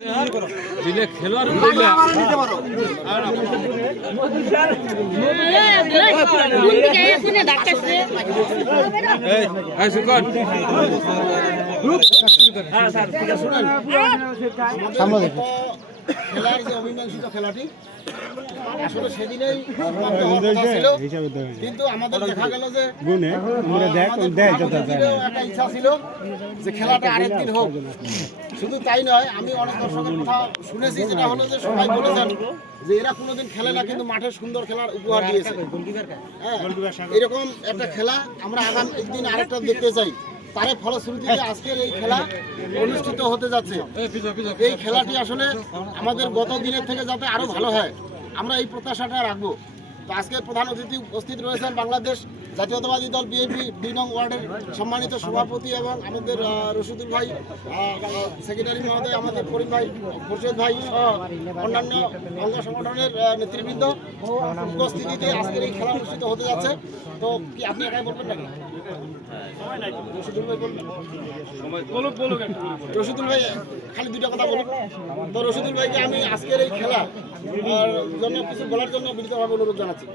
দিলে খেলোয়াড় খেলার যে অমীমাংসিত খেলাটি আসলে সেদিনেই ছিল, কিন্তু আমাদের দেখা গেল যে একটা ইচ্ছা ছিল যে খেলাটা আরেকদিন হোক। শুধু তাই নয়, আমি অনেক দর্শকের কথা শুনেছি, যেটা হলো যে সবাই বলেছেন যে এরা কোনোদিন খেলে না, কিন্তু মাঠে সুন্দর খেলার উপহার দিয়েছে। হ্যাঁ, এরকম একটা খেলা আমরা আগামী দিন আরেকটা দেখতে চাই। তার ফলশ্রুতিতে আজকের এই খেলা অনুষ্ঠিত হতে যাচ্ছে। এই খেলাটি আসলে আমাদের গত দিনের থেকে যাতে আরো ভালো হয়, আমরা এই প্রত্যাশাটা রাখবো। তো আজকের প্রধান অতিথি উপস্থিত রয়েছেন বাংলাদেশ জাতীয়তাবাদী দল বিএনপি 2 নং ওয়ার্ডের সম্মানিত সভাপতি এবং আমাদের রশিদুল ভাই, সেক্রেটারি মহোদয়, আমাদের করিম ভাই, খুরশেদ ভাই সহ অন্যান্য অঙ্গ সংগঠনের নেতৃবৃন্দ উপস্থিতিতে আজকের এই খেলা অনুষ্ঠিত হতে যাচ্ছে। তো কি আপনি একাই বলবেন নাকি? রশিদুল ভাই বলবেন। রশিদুল ভাই খালি দুইটা কথা বলুন। তো রশিদুল ভাইকে আমি আজকের এই খেলা জন্য কিছু বলার জন্য বিনীতভাবে অনুরোধ জানাচ্ছি।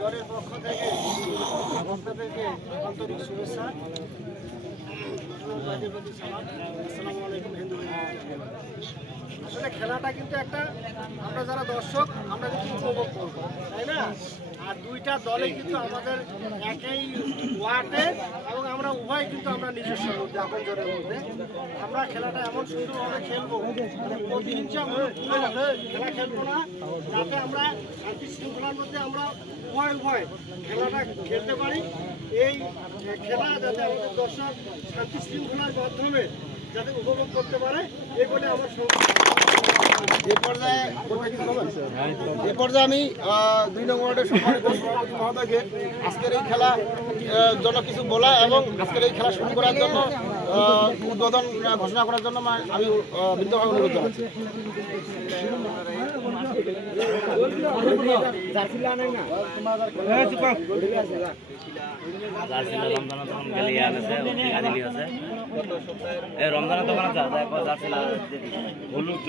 দলের পক্ষ থেকে আপনাদেরকে আন্তরিক শুভেচ্ছা। আসলে খেলাটা কিন্তু একটা, আমরা যারা দর্শক আমরা কিন্তু উপভোগ করবো, তাই না? আর দুইটা দলে কিন্তু আমাদের একই ওয়ার্ডে এবং আমরা উভয় কিন্তু আমরা নিজস্ব মধ্যে আপনজনের মধ্যে আমরা খেলাটা এমন সুন্দরভাবে খেলবো, মানে প্রতিহিংসা খেলা খেলবো না, যাতে আমরা শান্তি শৃঙ্খলার মধ্যে আমরা উভয় খেলাটা খেলতে পারি। এই খেলা যাতে আমাদের দর্শক শান্তি শৃঙ্খলার মাধ্যমে যাতে উপভোগ করতে পারে, এই বলে আমার এ পর্যায়ে আমি 2 নং ওয়ার্ডের সম্মানিত সভাপতি মহোদয়কে আজকের এই খেলা জন্য কিছু বলা এবং আজকের এই খেলা শুরু করার জন্য উদ্বোধন ঘোষণা করার জন্য আমি বিনীতভাবে অনুরোধ জানাচ্ছি। রমজানের দোকানে হলুদ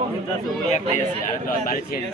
হলুদ ওই একটাই আছে আর বাড়ি ছেড়ে